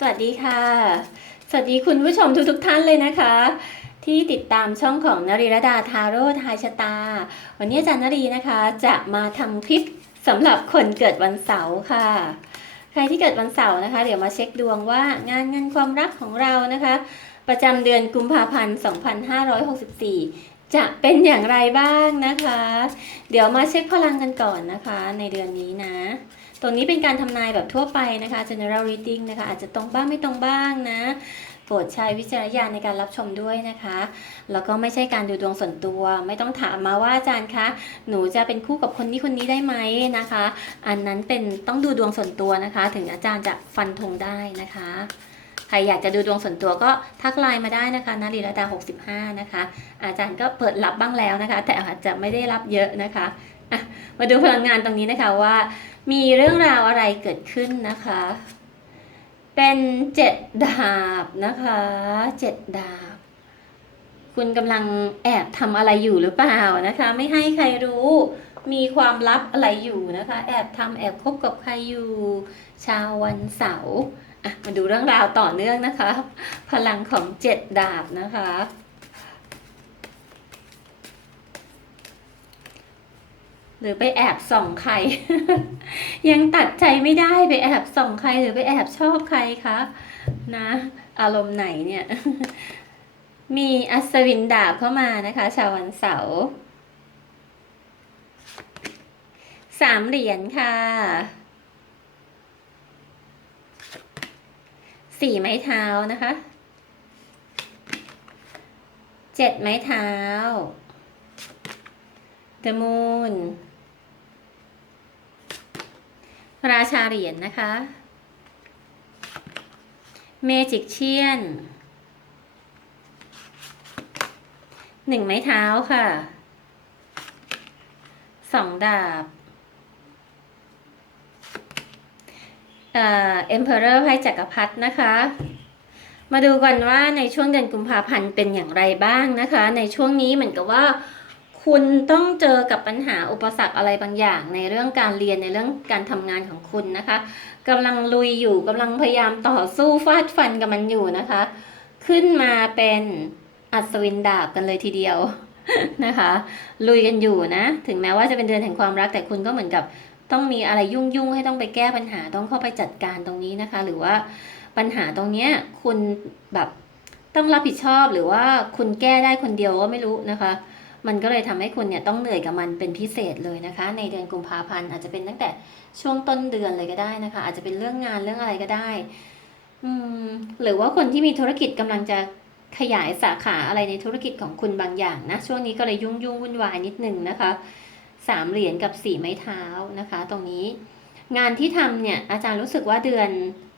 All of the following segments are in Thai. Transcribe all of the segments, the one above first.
สวัสดีค่ะ สวัสดีคุณผู้ชมทุกทท่านเลยนะคะ ที่ติดตามช่องของนรีรดาทาโร่ทายชะตา วันนี้อาจารย์นรีนะคะจะมาทำคลิปสำหรับคนเกิดวันเสาร์ค่ะ ใครที่เกิดวันเสาร์นะคะ เดี๋ยวมาเช็คดวงว่างานเงินความรักของเรานะคะ ประจำเดือนกุมภาพันธ์ 2564 จะเป็นอย่างไรบ้างนะคะ เดี๋ยวมาเช็คพลังกันก่อนนะคะ ในเดือนนี้นะตรงนี้เป็นการทำนายแบบทั่วไปนะคะ general reading นะคะ อาจจะตรงบ้างไม่ตรงบ้างนะโปรดใช้วิจารณญาณในการรับชมด้วยนะคะ แล้วก็ไม่ใช่การดูดวงส่วนตัว ไม่ต้องถามมาว่าอาจารย์คะ หนูจะเป็นคู่กับคนนี้คนนี้ได้ไหมนะคะ อันนั้นเป็นต้องดูดวงส่วนตัวนะคะ ถึงอาจารย์จะฟันธงได้นะคะ ใครอยากจะดูดวงส่วนตัวก็ทักไลน์มาได้นะคะนารีรดา65 นะคะ อาจารย์ก็เปิดรับบ้างแล้วนะคะ แต่อาจจะไม่ได้รับเยอะนะคะะมาดูพลังงานตรงนี้นะคะว่า มีเรื่องราวอะไรเกิดขึ้นนะคะ เป็นเจ็ดดาบนะคะเจ็ดดาบ คุณกำลังแอบทำอะไรอยู่หรือเปล่านะคะ ไม่ให้ใครรู้ มีความลับอะไรอยู่นะคะ แอบทำแอบคบกับใครอยู่ ชาววันเสาร์ อะมาดูเรื่องราวต่อเนื่องนะคะ พลังของเจ็ดดาบนะคะหรือไปแอบส่องใคร ยังตัดใจไม่ได้ไปแอบส่องใครหรือไปแอบชอบใครคะนะ อารมณ์ไหนเนี่ย มีอัศวินดาบเข้ามานะคะ ชาววันเสาร์สามเหรียญค่ะ สี่ไม้เท้านะคะเจ็ดไม้เท้า The Moon ราชาเหรียญนะคะ เมจิกเชียนหนึ่งไม้เท้าค่ะสองดาบ เอ่อ Emperor ไพ่จักรพรรดินะคะ มาดูกันว่าในช่วงเดือนกุมภาพันธ์เป็นอย่างไรบ้างนะคะ ในช่วงนี้เหมือนกับว่า คุณต้องเจอกับปัญหาอุปสรรคอะไรบางอย่าง ในเรื่องการเรียนในเรื่องการทำงานของคุณนะคะกำลังลุยอยู่กำลังพยายามต่อสู้ฟาดฟันกับมันอยู่นะคะ ขึ้นมาเป็นอัศวินดาบกันเลยทีเดียวนะคะ ลุยกันอยู่นะ ถึงแม้ว่าจะเป็นเดือนแห่งความรักแต่คุณก็เหมือนกับ ต้องมีอะไรยุ่งๆให้ต้องไปแก้ปัญหาต้องเข้าไปจัดการตรงนี้นะคะ หรือว่าปัญหาตรงเนี้ยคุณแบบต้องรับผิดชอบหรือว่าคุณแก้ได้คนเดียวก็ไม่รู้นะคะ มันก็เลยทำให้คุณเนี่ยต้องเหนื่อยกับมันเป็นพิเศษเลยนะคะ ในเดือนกุมภาพันธ์อาจจะเป็นตั้งแต่ช่วงต้นเดือนเลยก็ได้นะคะ อาจจะเป็นเรื่องงานเรื่องอะไรก็ได้ อืมหรือว่าคนที่มีธุรกิจกำลังจะขยายสาขาอะไรในธุรกิจของคุณบางอย่างนะช่วงนี้ก็เลยยุ่งยุ่งวุ่นวายนิดนึงนะคะ สามเหรียญกับสี่ไม้เท้านะคะ ตรงนี้ งานที่ทำเนี่ยอาจารย์รู้สึกว่าเดือน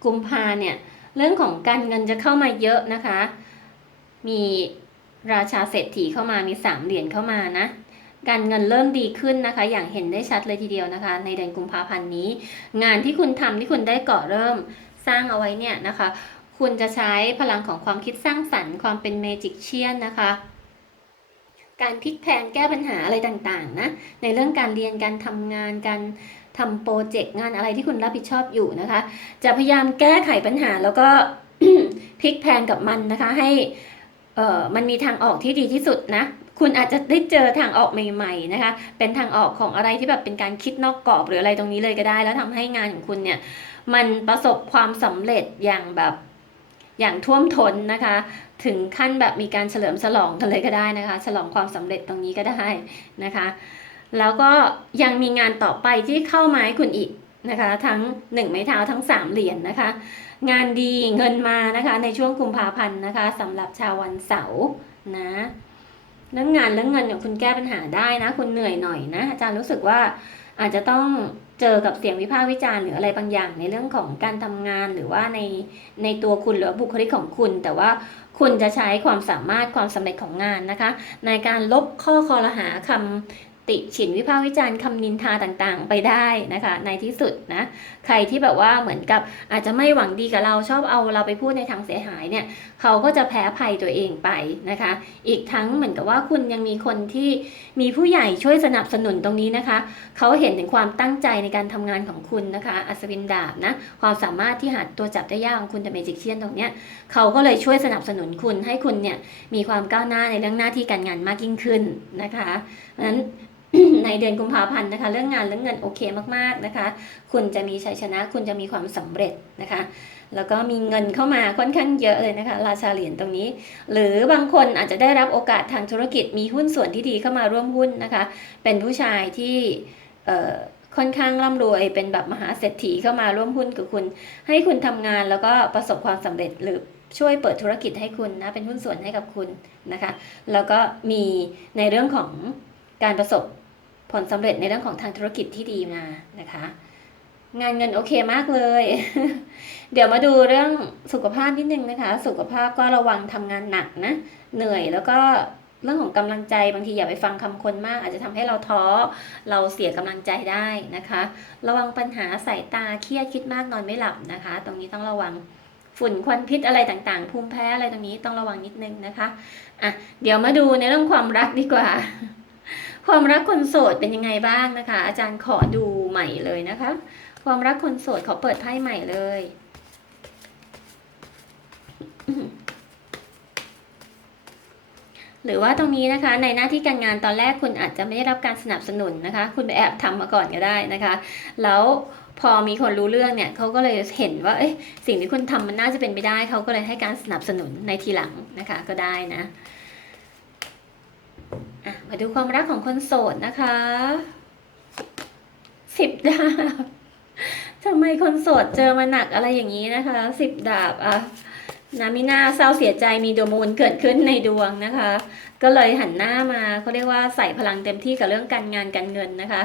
กุมภาเนี่ยเรื่องของการเงินจะเข้ามาเยอะนะคะ มีราชาเศรษฐีเข้ามามีสามเหรียญเข้ามานะการเงินเริ่มดีขึ้นนะคะ อย่างเห็นได้ชัดเลยทีเดียวนะคะ ในเดือนกุมภาพันธ์นี้ งานที่คุณทำที่คุณได้ก่อเริ่มสร้างเอาไว้เนี่ยนะคะ คุณจะใช้พลังของความคิดสร้างสรรค์ความเป็นเมจิกเชียนนะคะ การพลิกแพงแก้ปัญหาอะไรต่างๆนะในเรื่องการเรียนการทำงานการทำโปรเจกต์งานอะไรที่คุณรับผิดชอบอยู่นะคะ จะพยายามแก้ไขปัญหาแล้วก็พลิกแพงกับมันนะคะ ให้เอ่อมันมีทางออกที่ดีที่สุดนะคุณอาจจะได้เจอทางออกใหม่ ๆนะคะ เป็นทางออกของอะไรที่แบบเป็นการคิดนอกกรอบหรืออะไรตรงนี้เลยก็ได้ แล้วทำให้งานของคุณเนี่ย มันประสบความสำเร็จอย่างแบบ อย่างท่วมท้นนะคะ ถึงขั้นแบบมีการเฉลิมฉลองกันเลยก็ได้นะคะ ฉลองความสำเร็จตรงนี้ก็ได้นะคะ แล้วก็ยังมีงานต่อไปที่เข้ามาให้คุณอีกนะคะ ทั้งหนึ่งไม้เท้าทั้งสามเหรียญนะคะ งานดีเงินมานะคะในช่วงกุมภาพันธ์นะคะสำหรับชาววันเสาร์นะเรื่องงานเรื่องเงินเนี่ยคุณแก้ปัญหาได้นะ คุณเหนื่อยหน่อยนะอาจารย์รู้สึกว่าอาจจะต้อง เจอกับเสียงวิพากษ์วิจารณ์หรืออะไรบางอย่างในเรื่องของการทำงานหรือว่าในในตัวคุณหรือว่าบุคลิกของคุณ แต่ว่าคุณจะใช้ความสามารถความสำเร็จของงานนะคะ ในการลบข้อคอรหาคำ ติฉินวิพากษ์วิจารณ์คำนินทาต่างๆ ไปได้นะคะ ในที่สุดนะใครที่แบบว่าเหมือนกับอาจจะไม่หวังดีกับเราชอบเอาเราไปพูดในทางเสียหายเนี่ยเขาก็จะแพ้ภัยตัวเองไปนะคะ อีกทั้งเหมือนกับว่าคุณยังมีคนที่มีผู้ใหญ่ช่วยสนับสนุนตรงนี้นะคะ เขาเห็นถึงความตั้งใจในการทำงานของคุณนะคะ อัศวินดาบนะความสามารถที่หาตัวจับได้ยากของคุณแต่เมจิกเชียนตรงเนี้ยเขาก็เลยช่วยสนับสนุนคุณให้คุณเนี่ยมีความก้าวหน้าในเรื่องหน้าที่การงานมากยิ่งขึ้นนะคะเพราะฉะนั้น ในเดือนกุมภาพันธ์นะคะ เรื่องงานเรื่องเงินโอเคมากๆนะคะ คุณจะมีชัยชนะ คุณจะมีความสำเร็จนะคะ แล้วก็มีเงินเข้ามาค่อนข้างเยอะเลยนะคะ ราชาเหรียญตรงนี้ หรือบางคนอาจจะได้รับโอกาสทางธุรกิจมีหุ้นส่วนที่ดีเข้ามาร่วมหุ้นนะคะ เป็นผู้ชายที่ค่อนข้างร่ำรวยเป็นแบบมหาเศรษฐีเข้ามาร่วมหุ้นกับคุณ ให้คุณทำงานแล้วก็ประสบความสำเร็จหรือช่วยเปิดธุรกิจให้คุณนะเป็นหุ้นส่วนให้กับคุณนะคะ แล้วก็มีในเรื่องของการประสบ ผลสำเร็จในเรื่องของทางธุรกิจที่ดีมานะคะ งานเงินโอเคมากเลย เดี๋ยวมาดูเรื่องสุขภาพนิดนึงนะคะ สุขภาพก็ระวังทำงานหนักนะ เหนื่อยแล้วก็เรื่องของกำลังใจบางทีอย่าไปฟังคำคนมาก อาจจะทำให้เราท้อเราเสียกำลังใจได้นะคะ ระวังปัญหาสายตาเครียดคิดมากนอนไม่หลับนะคะ ตรงนี้ต้องระวังฝุ่นควันพิษอะไรต่างๆ ภูมิแพ้อะไรตรงนี้ต้องระวังนิดนึงนะคะอะเดี๋ยวมาดูในเรื่องความรักดีกว่า ความรักคนโสดเป็นยังไงบ้างนะคะ อาจารย์ขอดูใหม่เลยนะคะ ความรักคนโสดขอเปิดไพ่ใหม่เลยหรือว่าตรงนี้นะคะในหน้าที่การงานตอนแรกคุณอาจจะไม่ได้รับการสนับสนุนนะคะ คุณไปแอบทำมาก่อนก็ได้นะคะ แล้วพอมีคนรู้เรื่องเนี่ยเขาก็เลยเห็นว่าเอ๊ะสิ่งที่คุณทำมันน่าจะเป็นไปได้เขาก็เลยให้การสนับสนุนในทีหลังนะคะก็ได้นะ อะมาดูความรักของคนโสดนะคะสิบดาบทำไมคนโสดเจอมาหนักอะไรอย่างนี้นะคะสิบดาบอะนามิน่าเศร้าเสียใจมีดวงมูลเกิดขึ้นในดวงนะคะ ก็เลยหันหน้ามาเขาเรียกว่าใส่พลังเต็มที่กับเรื่องการงานการเงินนะคะ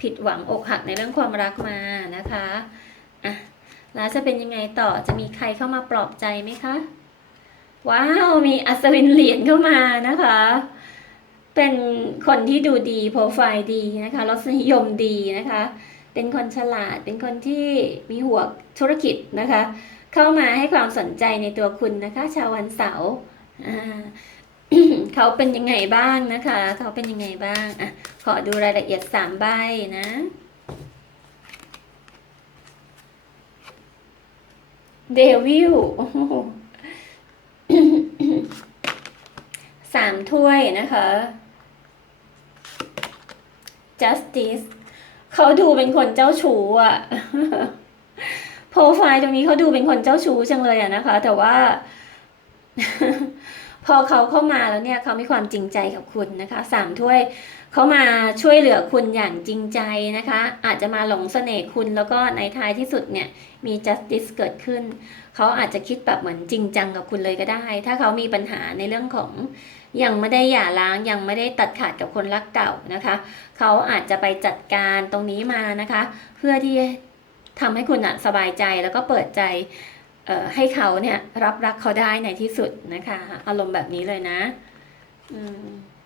ผิดหวังอกหักในเรื่องความรักมานะคะอะแล้วจะเป็นยังไงต่อจะมีใครเข้ามาปลอบใจไหมคะ ว้าว มีอัศวินเหรียญเข้ามานะคะ เป็นคนที่ดูดีโปรไฟล์ดีนะคะรสนิยมดีนะคะ เป็นคนฉลาด เป็นคนที่มีหัวธุรกิจนะคะ เข้ามาให้ความสนใจในตัวคุณนะคะ ชาววันเสาร์เขาเป็นยังไงบ้างนะคะ เขาเป็นยังไงบ้างอะขอดูรายละเอียดสามใบนะเดวิลสามถ้วยนะคะ justice เขาดูเป็นคนเจ้าชู้อะโปรไฟล์ตรงนี้เขาดูเป็นคนเจ้าชู้จังเลยอะนะคะ แต่ว่า พอเขาเข้ามาแล้วเนี่ย เขามีความจริงใจกับคุณนะคะสามถ้วยเขามาช่วยเหลือคุณอย่างจริงใจนะคะ อาจจะมาหลงเสน่ห์คุณแล้วก็ในท้ายที่สุดเนี่ย มี justice เกิดขึ้น เขาอาจจะคิดแบบเหมือนจริงจังกับคุณเลยก็ได้ ถ้าเขามีปัญหาในเรื่องของ ยังไม่ได้หย่าร้างยังไม่ได้ตัดขาดกับคนรักเก่านะคะ เขาอาจจะไปจัดการตรงนี้มานะคะ เพื่อที่ทำให้คุณอะสบายใจแล้วก็เปิดใจให้เขาเนี่ยรับรักเขาได้ในที่สุดนะคะ อารมณ์แบบนี้เลยนะอื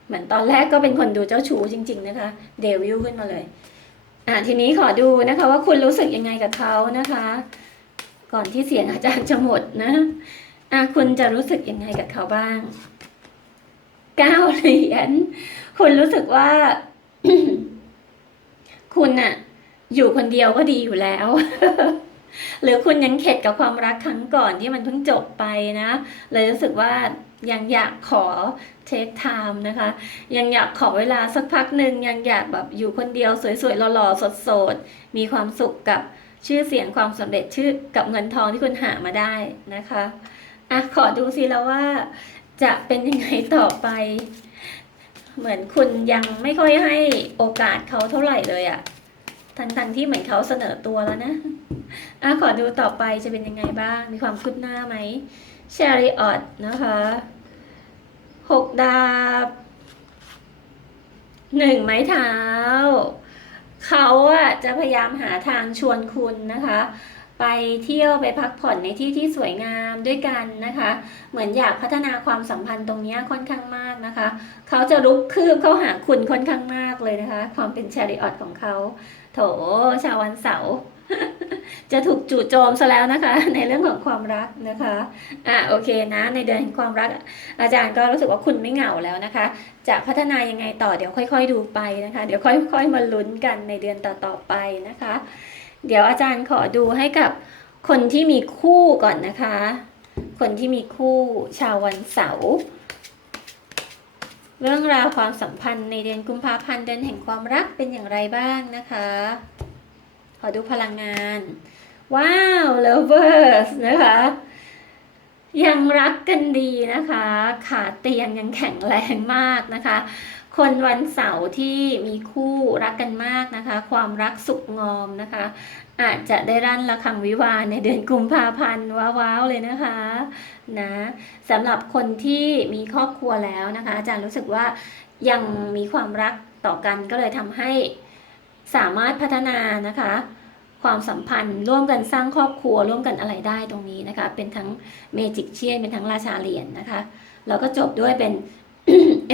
เหมือนตอนแรกก็เป็นคนดูเจ้าชู้จริง ๆ นะคะ เดวิลขึ้นมาเลยอะทีนี้ขอดูนะคะ ว่าคุณรู้สึกยังไงกับเขานะคะ ก่อนที่เสียงอาจารย์จะหมดนะอะคุณจะรู้สึกยังไงกับเขาบ้าง เก้าเหรียญคุณรู้สึกว่า คุณอะอยู่คนเดียวก็ดีอยู่แล้ว หรือคุณยังเข็ดกับความรักครั้งก่อนที่มันเพิ่งจบไปนะเลยรู้สึกว่ายังอยากขอเทคไทม์นะคะ ยังอยากขอเวลาสักพักหนึ่งยังอยากแบบอยู่คนเดียวสวยๆหล่อๆสดๆมีความสุขกับชื่อเสียงความสำเร็จชื่อกับเงินทองที่คุณหามาได้นะคะอะขอดูสิแล้วว่า จะเป็นยังไงต่อไป เหมือนคุณยังไม่ค่อยให้โอกาสเขาเท่าไหร่เลยอะทั้งทั้งๆที่เหมือนเขาเสนอตัวแล้วนะอะขอดูต่อไปจะเป็นยังไงบ้าง มีความคืบหน้าไหมชริออตนะคะหกดาบหนึ่งไม้เท้า เขาอะจะพยายามหาทางชวนคุณนะคะ ไปเที่ยวไปพักผ่อนในที่ที่สวยงามด้วยกันนะคะ เหมือนอยากพัฒนาความสัมพันธ์ตรงนี้ค่อนข้างมากนะคะ เขาจะลุกคืบเข้าหาคุณค่อนข้างมากเลยนะคะ ความเป็นชาริออตของเขา โถชาววันเสาร์จะถูกจู่โจมซะแล้วนะคะ ในเรื่องของความรักนะคะอะโอเคนะในเดือนแห่งความรัก อาจารย์ก็รู้สึกว่าคุณไม่เหงาแล้วนะคะ จะพัฒนายังไงต่อเดี๋ยวค่อย ๆ ดูไปนะคะ เดี๋ยวค่อย ๆ มาลุ้นกันในเดือนต่อๆไปนะคะ เดี๋ยวอาจารย์ขอดูให้กับคนที่มีคู่ก่อนนะคะ คนที่มีคู่ชาววันเสาร์เรื่องราวความสัมพันธ์ในเดือนกุมภาพันธ์เดือนแห่งความรักเป็นอย่างไรบ้างนะคะ ขอดูพลังงาน ว้าว lovers นะคะ ยังรักกันดีนะคะ ขาเตียงยังแข็งแรงมากนะคะ คนวันเสาร์ที่มีคู่รักกันมากนะคะ ความรักสุขงอมนะคะ อาจจะได้รั่นระฆังวิวาในเดือนกุมภาพันธ์ว้าวๆเลยนะคะนะสำหรับคนที่มีครอบครัวแล้วนะคะ อาจารย์รู้สึกว่ายังมีความรักต่อกันก็เลยทำให้สามารถพัฒนานะคะความสัมพันธ์ร่วมกันสร้างครอบครัวร่วมกันอะไรได้ตรงนี้นะคะ เป็นทั้งเมจิกเชียนเป็นทั้งราชาเหรียญนะคะ แล้วก็จบด้วยเป็น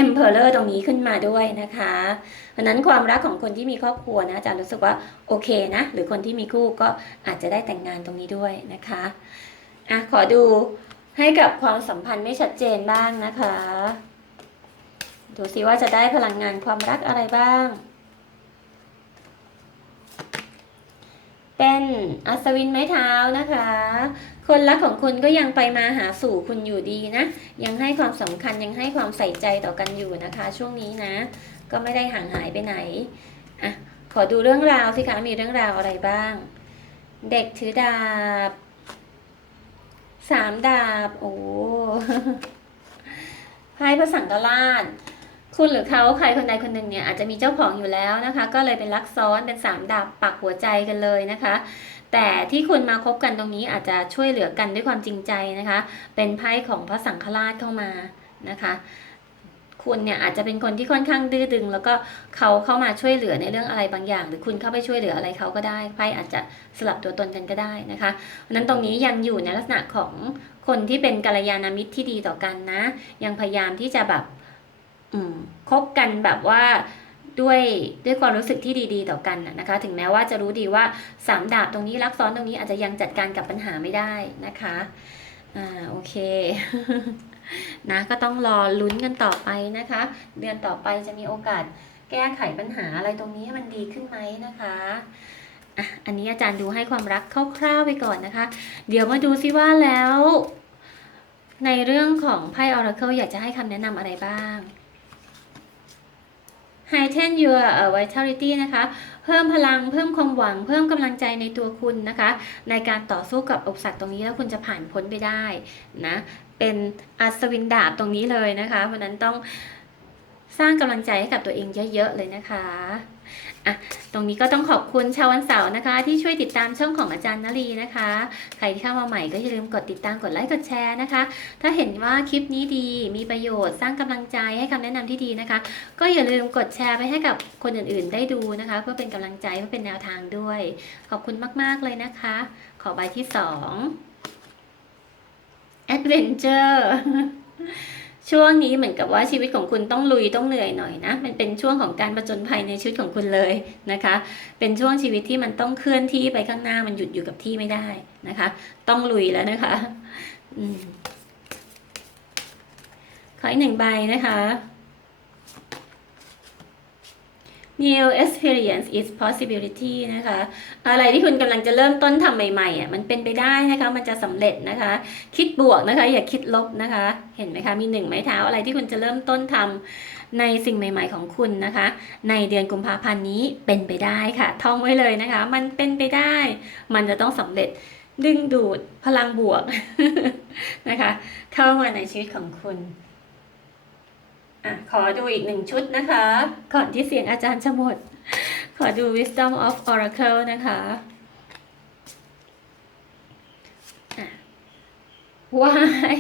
Emperor ตรงนี้ขึ้นมาด้วยนะคะ เพราะฉะนั้นความรักของคนที่มีครอบครัวนะอาจารย์รู้สึกว่าโอเคนะ หรือคนที่มีคู่ก็อาจจะได้แต่งงานตรงนี้ด้วยนะคะอะขอดูให้กับความสัมพันธ์ไม่ชัดเจนบ้างนะคะ ดูสิว่าจะได้พลังงานความรักอะไรบ้าง เป็นอัศวินไม้เท้านะคะ คนรักของคุณก็ยังไปมาหาสู่คุณอยู่ดีนะ ยังให้ความสำคัญยังให้ความใส่ใจต่อกันอยู่นะคะ ช่วงนี้นะ ก็ไม่ได้ห่างหายไปไหนอะขอดูเรื่องราวสิคะมีเรื่องราวอะไรบ้าง เด็กถือดาบสามดาบ โอ้ไพ่พระสังฆราชคุณหรือเขาใครคนใดคนหนึ่งเนี่ยอาจจะมีเจ้าของอยู่แล้วนะคะ ก็เลยเป็นรักซ้อนเป็นสามดาบปักหัวใจกันเลยนะคะ แต่ที่คุณมาคบกันตรงนี้อาจจะช่วยเหลือกันด้วยความจริงใจนะคะ เป็นไพ่ของพระสังฆราชเข้ามานะคะ คุณเนี่ยอาจจะเป็นคนที่ค่อนข้างดื้อดึง แล้วก็เขาเข้ามาช่วยเหลือในเรื่องอะไรบางอย่าง หรือคุณเข้าไปช่วยเหลืออะไรเขาก็ได้ไพ่อาจจะสลับตัวตนกันก็ได้นะคะเพราะนั้นตรงนี้ยังอยู่ในลักษณะของคนที่เป็นกัลยาณมิตรที่ดีต่อกันนะ ยังพยายามที่จะแบบคบกันแบบว่า ด้วยด้วยความรู้สึกที่ดีๆ ต่อกันนะคะ ถึงแม้ว่าจะรู้ดีว่าสามดาบตรงนี้รักซ้อนตรงนี้อาจจะยังจัดการกับปัญหาไม่ได้นะคะอ่าโอเคนะก็ต้องรอลุ้นกันต่อไปนะคะ เดือนต่อไปจะมีโอกาสแก้ไขปัญหาอะไรตรงนี้ให้มันดีขึ้นไหมนะคะอะอันนี้อาจารย์ดูให้ความรักคร่าวๆไปก่อนนะคะ เดี๋ยวมาดูซิว่าแล้ว ในเรื่องของไพ่ Oracle อยากจะให้คำแนะนำอะไรบ้าง Heighten your vitality นะคะ เพิ่มพลัง เพิ่มความหวัง เพิ่มกำลังใจในตัวคุณนะคะ ในการต่อสู้กับอุปสรรคตรงนี้แล้วคุณจะผ่านพ้นไปได้นะ เป็นอัศวินดาบตรงนี้เลยนะคะ เพราะฉะนั้นต้องสร้างกำลังใจให้กับตัวเองเยอะ ๆ เลยนะคะ อะตรงนี้ก็ต้องขอบคุณชาววันเสาร์นะคะ ที่ช่วยติดตามช่องของอาจารย์นลีนะคะ ใครที่เข้ามาใหม่ก็อย่าลืมกดติดตามกดไลค์กดแชร์นะคะ ถ้าเห็นว่าคลิปนี้ดีมีประโยชน์สร้างกำลังใจให้คำแนะนำที่ดีนะคะ ก็อย่าลืมกดแชร์ไปให้กับคนอื่นๆ ได้ดูนะคะ เพื่อเป็นกำลังใจเพื่อเป็นแนวทางด้วย ขอบคุณมากๆเลยนะคะ ขอใบที่สอง Adventure ช่วงนี้เหมือนกับว่าชีวิตของคุณต้องลุยต้องเหนื่อยหน่อยนะ มันเป็นช่วงของการประจนภัยในชีวิตของคุณเลยนะคะ เป็นช่วงชีวิตที่มันต้องเคลื่อนที่ไปข้างหน้ามันหยุดอยู่กับที่ไม่ได้นะคะ ต้องลุยแล้วนะคะ อืมขออีกหนึ่งใบนะคะ New experience is possibility นะคะ อะไรที่คุณกำลังจะเริ่มต้นทำใหม่ๆอะมันเป็นไปได้นะคะ มันจะสำเร็จนะคะ คิดบวกนะคะ อย่าคิดลบนะคะ เห็นไหมคะ มีหนึ่งไม้เท้าอะไรที่คุณจะเริ่มต้นทำในสิ่งใหม่ ๆของคุณนะคะ ในเดือนกุมภาพันธ์นี้เป็นไปได้ค่ะ ท่องไว้เลยนะคะ มันเป็นไปได้ มันจะต้องสำเร็จดึงดูดพลังบวกนะคะ เข้ามาในชีวิตของคุณ อะขอดูอีกหนึ่งชุดนะคะ ก่อนที่เสียงอาจารย์จะหมด ขอดู Wisdom of Oracle นะคะอะ Why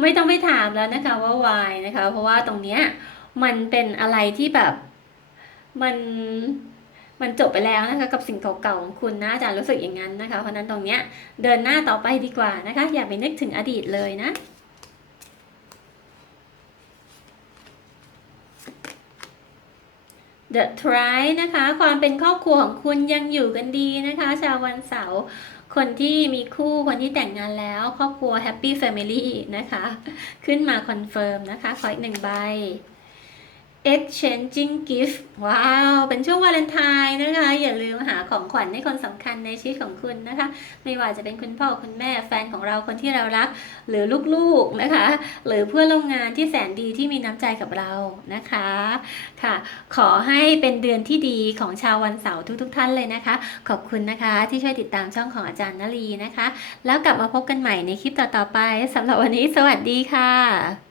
ไม่ต้องไปถามแล้วนะคะว่า why นะคะ เพราะว่าตรงเนี้ยมันเป็นอะไรที่แบบมันมันจบไปแล้วนะคะกับสิ่งเก่าๆของคุณนะอาจารย์รู้สึกอย่างนั้นนะคะ เพราะนั้นตรงเนี้ยเดินหน้าต่อไปดีกว่านะคะ อย่าไปนึกถึงอดีตเลยนะ The Try นะคะ ความเป็นครอบครัวของคุณยังอยู่กันดีนะคะ ชาววันเสาร์คนที่มีคู่คนที่แต่งงานแล้ว ครอบครัว Happy Family นะคะ ขึ้นมาคอนเฟิร์มนะคะ ขออีกหนึ่งใบ exchanging gift ว้าว เป็นช่วงวาเลนไทน์นะคะ อย่าลืมหาของขวัญให้คนสำคัญในชีวิตของคุณนะคะ ไม่ว่าจะเป็นคุณพ่อคุณแม่แฟนของเราคนที่เรารัก หรือลูกๆนะคะ หรือเพื่อนร่วมงานที่แสนดีที่มีน้ำใจกับเรานะคะค่ะ ขอให้เป็นเดือนที่ดีของชาววันเสาร์ทุกๆ ท่านเลยนะคะ ขอบคุณนะคะที่ช่วยติดตามช่องของอาจารย์นลีนะคะ แล้วกลับมาพบกันใหม่ในคลิปต่อๆไปสำหรับวันนี้ สวัสดีค่ะ